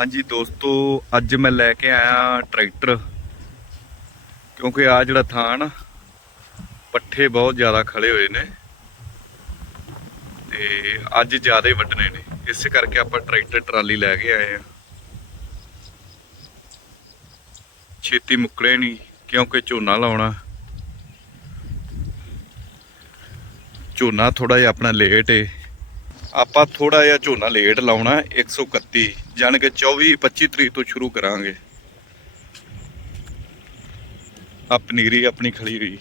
ਹਾਂਜੀ ਦੋਸਤੋ, ਅੱਜ ਮੈਂ ਲੈ ਕੇ ਆਇਆ ਟਰੈਕਟਰ। ਕਿਉਂਕਿ ਆ ਜਿਹੜਾ ਥਾਂ ਨਾ, ਪੱਠੇ ਬਹੁਤ ਜ਼ਿਆਦਾ ਖੜੇ ਹੋਏ ਨੇ। ਤੇ ਅੱਜ ਜ਼ਿਆਦਾ ਵੱਢਣੇ ਨੇ। ਇਸ ਕਰਕੇ ਆਪਾਂ ਟਰੈਕਟਰ, ਟਰਾਲੀ ਲੈ ਕੇ ਆਏ ਆ ਛੇਤੀ ਮੁੱਕੜੇ ਨਹੀਂ, ਕਿਉਂਕਿ ਝੋਨਾ ਲਾਉਣਾ। ਝੋਨਾ ਥੋੜਾ ਜਿਹਾ ਆਪਣਾ ਲੇਟ ਏ। ਆਪਾਂ ਥੋੜਾ ਜਿਹਾ ਝੋਨਾ ਲੇਟ ਲਾਉਣਾ 131 ਜਾਣ ਕਿ 24 25 ਤਰੀਕ ਤੋਂ ਸ਼ੁਰੂ ਕਰਾਂਗੇ। ਆ ਪਨੀਰੀ ਆਪਣੀ ਖਲੀ ਹੋਈ।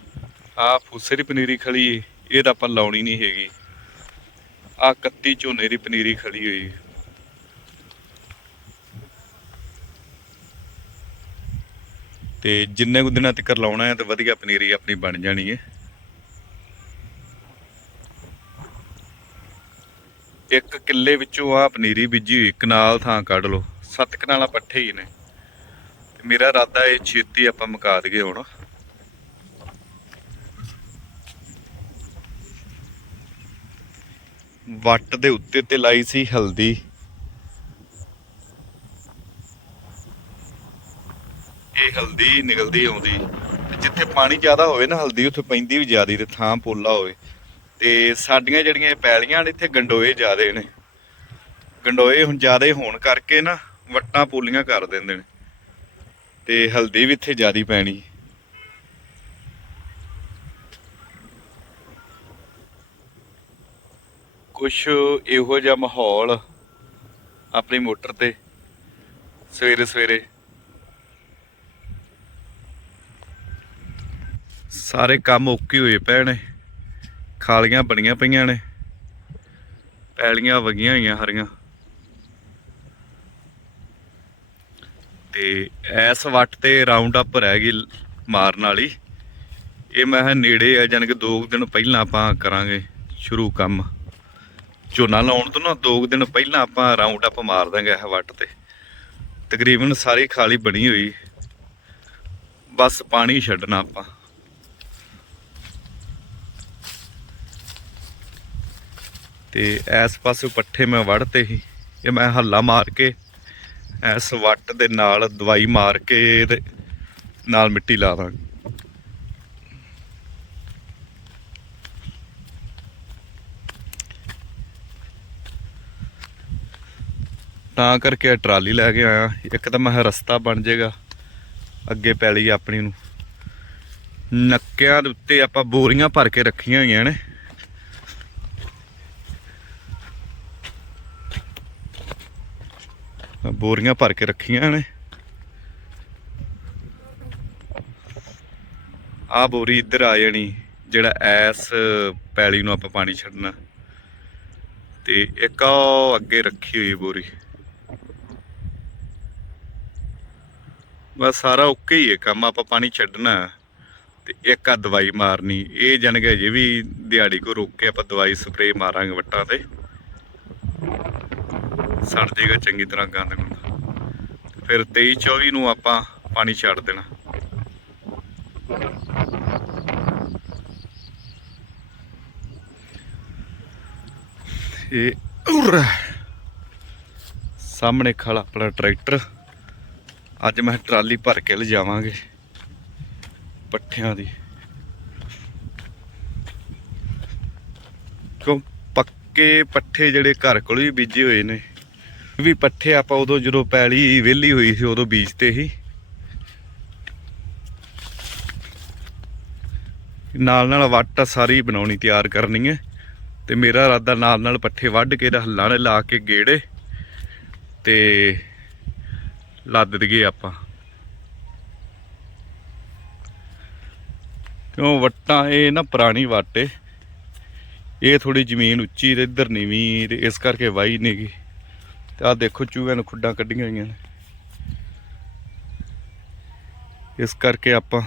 ਆ ਫੂਸੇ ਦੀ ਪਨੀਰੀ ਖਲੀ ਇਹ ਤਾਂ ਆਪਾਂ ਲਾਉਣੀ ਨਹੀਂ ਹੈਗੀ। ਆ 31 ਝੋਨੇ ਦੀ ਪਨੀਰੀ ਖਲੀ ਹੋਈ। ਤੇ ਜਿੰਨੇ ਕੁ ਦਿਨਾਂ ਤੱਕ ਲਾਉਣਾ ਹੈ, ਤੇ ਵਧੀਆ ਪਨੀਰੀ ਆਪਣੀ ਬਣ ਜਾਣੀ ਹੈ। ਇੱਕ ਕਿੱਲੇ ਵਿੱਚੋਂ ਆ ਪਨੀਰੀ ਬੀਜੀ ਹੋਈ ਕਨਾਲ ਥਾਂ ਕੱਢ ਲਓ। ਸੱਤ ਕਨਾਲਾਂ ਪੱਠੇ ਹੀ ਨੇ। ਤੇ ਮੇਰਾ ਇਰਾਦਾ ਇਹ ਛੇਤੀ ਆਪਾਂ ਮੁਕਾ ਦਈਏ ਹੁਣ। ਵੱਟ ਦੇ ਉੱਤੇ ਤੇ ਲਾਈ ਸੀ ਹਲਦੀ। ਇਹ ਹਲਦੀ ਨਿਕਲਦੀ ਆਉਂਦੀ। ਤੇ ਜਿੱਥੇ ਪਾਣੀ ਜ਼ਿਆਦਾ ਹੋਵੇ ਨਾ, ਹਲਦੀ ਉੱਥੇ ਪੈਂਦੀ ਵੀ ਜ਼ਿਆਦੀ ਤੇ ਥਾਂ ਪੋਲਾ ਹੋਵੇ। ਤੇ ਸਾਡੀਆਂ ਜਿਹੜੀਆਂ ਪੈਲੀਆਂ ਨੇ, ਇੱਥੇ ਗੰਡੋਏ ਜ਼ਿਆਦੇ ਨੇ। ਗੰਡੋਏ ਹੁਣ ਜ਼ਿਆਦੇ ਹੋਣ ਕਰਕੇ ਨਾ, ਵੱਟਾਂ ਪੋਲੀਆਂ ਕਰ ਦਿੰਦੇ ਨੇ। ਤੇ ਹਲਦੀ ਵੀ ਇੱਥੇ ਜ਼ਿਆਦੀ ਪੈਣੀ। ਕੁਛ ਇਹੋ ਜਿਹਾ ਮਾਹੌਲ ਆਪਣੀ ਮੋਟਰ ਤੇ, ਸਵੇਰੇ ਸਵੇਰੇ। ਸਾਰੇ ਕੰਮ ਓਕੇ ਹੋਏ ਪਏ ਨੇ ਖਾਲੀਆਂ ਬਣੀਆਂ ਪਈਆਂ ਨੇ। ਪੈਲੀਆਂ ਵਗੀਆਂ ਹੋਈਆਂ ਹਰੀਆਂ। ਤੇ ਐਸ ਵੱਟ ਤੇ ਰਾਉਂਡ ਅਪ ਰਹਿ ਗਈ ਮਾਰਨ ਵਾਲੀ। ਇਹ ਮੈਂ ਕਿਹਾ ਨੇੜੇ ਆ ਜਾਨ ਕਿ ਦੋ ਕੁ ਦਿਨ ਪਹਿਲਾਂ ਆਪਾਂ ਕਰਾਂਗੇ ਸ਼ੁਰੂ ਕੰਮ। ਝੋਨਾ ਲਾਉਣ ਤੋਂ ਨਾ ਦੋ ਕੁ ਦਿਨ ਪਹਿਲਾਂ ਆਪਾਂ ਰਾਉਂਡ ਅਪ ਮਾਰ ਦਾਂਗੇ ਇਹ ਵੱਟ ਤੇ। ਤਕਰੀਬਨ ਸਾਰੀ ਖਾਲੀ ਬਣੀ ਹੋਈ। ਬਸ ਪਾਣੀ ਛੱਡਣਾ ਆਪਾਂ। ਤੇ ਇਸ ਪਾਸੇ ਪੱਠੇ ਮੈਂ ਵੜਤੇ ਸੀ ਇਹ ਮੈਂ ਹੱਲਾ ਮਾਰ ਕੇ ਇਸ ਵੱਟ ਦੇ ਨਾਲ ਦਵਾਈ ਮਾਰ ਕੇ ਤੇ ਨਾਲ ਮਿੱਟੀ ਲਾ ਦਾਂਗੇ ਤਾਂ ਕਰਕੇ ਇਹ ਟਰਾਲੀ ਲੈ ਕੇ ਆਇਆ। ਇੱਕ ਤਾਂ ਮੈਂ ਰਸਤਾ ਬਣ ਜਾਏਗਾ, ਅੱਗੇ ਪੈਲੀ ਆਪਣੀ ਨੂੰ। ਨੱਕਿਆਂ ਦੇ ਉੱਤੇ ਆਪਾਂ ਬੋਰੀਆਂ ਭਰ ਕੇ ਰੱਖੀਆਂ ਹੋਈਆਂ ਨੇ। ਬੋਰੀਆਂ ਭਰ ਕੇ ਰੱਖੀਆਂ ਨੇ ਆ ਬੋਰੀ ਇੱਧਰ ਆ ਜਾਣੀ, ਜਿਹੜਾ ਐਸ ਪੈਲੀ ਨੂੰ ਆਪਾਂ ਪਾਣੀ ਛੱਡਣਾ। ਤੇ ਇੱਕ ਆ ਅੱਗੇ ਰੱਖੀ ਹੋਈ ਬੋਰੀ। ਬਸ ਸਾਰਾ ਓਕੇ ਹੀ ਹੈ ਕੰਮ, ਆਪਾਂ ਪਾਣੀ ਛੱਡਣਾ। ਤੇ ਇੱਕ ਆ ਦਵਾਈ ਮਾਰਨੀ, ਇਹ ਜਨ ਕੇ ਜੇ ਵੀ ਦਿਹਾੜੀ ਕੋ ਰੋਕ ਕੇ ਆਪਾਂ ਦਵਾਈ ਸਪਰੇ ਮਾਰਾਂਗੇ ਵੱਟਾਂ ਤੇ। ਸੜ ਜਾਏਗਾ ਚੰਗੀ ਤਰ੍ਹਾਂ ਗੰਦ ਗੁੰਦ। ਫਿਰ 23 24 ਨੂੰ ਆਪਾਂ ਪਾਣੀ ਛੱਡ ਦੇਣਾ। ਇਹ ਉਰ। ਸਾਹਮਣੇ ਖੜਾ ਆਪਣਾ ਟਰੈਕਟਰ। ਅੱਜ ਮੈਂ ਟਰਾਲੀ ਭਰ ਕੇ ਲਿਜਾਵਾਂਗੇ ਪੱਠਿਆਂ ਦੀ। ਕਿਉਂ? ਪੱਕੇ ਪੱਠੇ ਜਿਹੜੇ ਘਰ ਕੋਲ ਵੀ ਬੀਜੇ ਹੋਏ ਨੇ। ਵੀ ਪੱਠੇ ਆਪਾਂ ਉਦੋਂ ਜਦੋਂ ਪੈਲੀ ਵਿਹਲੀ ਹੋਈ ਸੀ, ਉਦੋਂ ਬੀਜਤੇ ਸੀ ਨਾਲ ਨਾਲ ਵੱਟ ਸਾਰੀ ਬਣਾਉਣੀ ਤਿਆਰ ਕਰਨੀ ਹੈ ਤੇ ਮੇਰਾ ਇਰਾਦਾ ਨਾਲ ਨਾਲ ਪੱਠੇ ਵੱਢ ਕੇ ਤੇ ਹੱਲਾਂ ਲਾ ਕੇ ਗੇੜੇ ਤੇ ਲੱਦ ਦਈਏ ਆਪਾਂ। ਕਿਉਂ ਵੱਟਾਂ, ਇਹ ਨਾ ਪੁਰਾਣੀ ਵੱਟ ਏ। ਇਹ ਥੋੜੀ ਜ਼ਮੀਨ ਉੱਚੀ ਤੇ ਇੱਧਰ ਨੀਵੀਂ ਤੇ ਇਸ ਕਰਕੇ ਵਾਈ ਨਹੀਂਗੀ ਤੇ ਆਹ ਦੇਖੋ ਚੂਹਿਆਂ ਨੂੰ ਖੁੱਡਾਂ ਕੱਢੀਆਂ ਹੋਈਆਂ ਨੇ। ਇਸ ਕਰਕੇ ਆਪਾਂ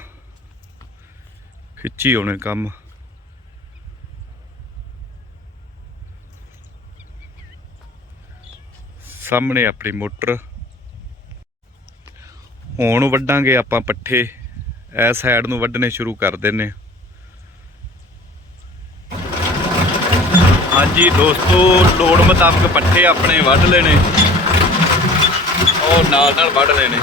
ਖਿੱਚੀ ਹੋਣੇ ਕੰਮ। ਸਾਹਮਣੇ ਆਪਣੀ ਮੋਟਰ। ਹੁਣ ਵੱਢਾਂਗੇ ਆਪਾਂ ਪੱਠੇ। ਐ ਸਾਈਡ ਨੂੰ ਵੱਢਣੇ ਸ਼ੁਰੂ ਕਰ ਦਿੰਨੇ ਹਾਂਜੀ ਦੋਸਤੋ, ਲੋੜ ਮੁਤਾਬਕ ਪੱਠੇ ਆਪਣੇ ਵੱਢ ਲੈਣੇ। ਔਰ ਨਾਲ ਨਾਲ ਵੱਢ ਲੈਣੇ।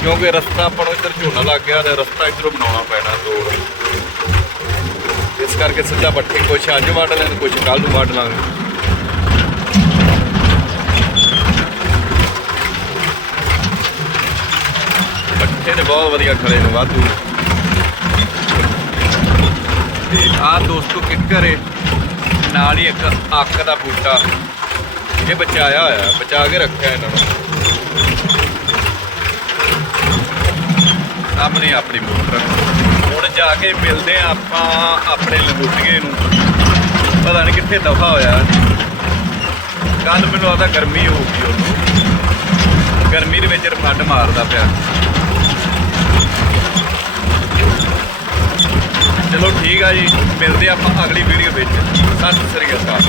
ਕਿਉਂਕਿ ਰਸਤਾ ਆਪਾਂ ਨੂੰ ਇੱਧਰ ਝੋਨਾ ਲੱਗ ਗਿਆ ਤੇ ਰਸਤਾ ਇੱਧਰੋਂ ਬਣਾਉਣਾ ਪੈਣਾ ਤੋੜ ਇਸ ਕਰਕੇ ਸਿੱਧਾ ਪੱਠੇ ਕੁਛ ਅੱਜ ਵੱਢ ਲੈਣ, ਕੁਛ ਕੱਲ ਨੂੰ ਵੱਢ ਲਾਂਗੇ। ਪੱਠੇ ਤੇ ਬਹੁਤ ਵਧੀਆ ਖੜੇ ਨੇ, ਵਾਧੂ। ਤੇ ਆਹ ਦੋਸਤੋ ਕਿੱਕਰ ਏ ਨਾਲ ਹੀ ਇੱਕ ਅੱਕ ਦਾ ਬੂਟਾ। ਇਹ ਬਚਾਇਆ ਹੋਇਆ, ਬਚਾ ਕੇ ਰੱਖਿਆ ਇਹਨਾਂ ਨੂੰ। ਸਾਹਮਣੇ ਆਪਣੀ ਮੋਟਰ ਹੁਣ ਜਾ ਕੇ ਮਿਲਦੇ ਆ ਆਪਾਂ ਆਪਣੇ ਲੰਗੂਟੀਏ ਨੂੰ। ਪਤਾ ਨਹੀਂ ਕਿੱਥੇ ਦਫਾ ਹੋਇਆ। ਕੱਲ ਮੈਨੂੰ ਆਦਾ ਗਰਮੀ ਹੋ ਗਈ ਉਹਨੂੰ। ਗਰਮੀ ਦੇ ਵਿੱਚ ਰਫੰਡ ਮਾਰਦਾ ਪਿਆ। ਚਲੋ ਠੀਕ ਆ ਜੀ ਮਿਲਦੇ ਆਪਾਂ ਅਗਲੀ ਵੀਡੀਓ ਵਿੱਚ। ਸਤਿ ਸ੍ਰੀ ਅਕਾਲ।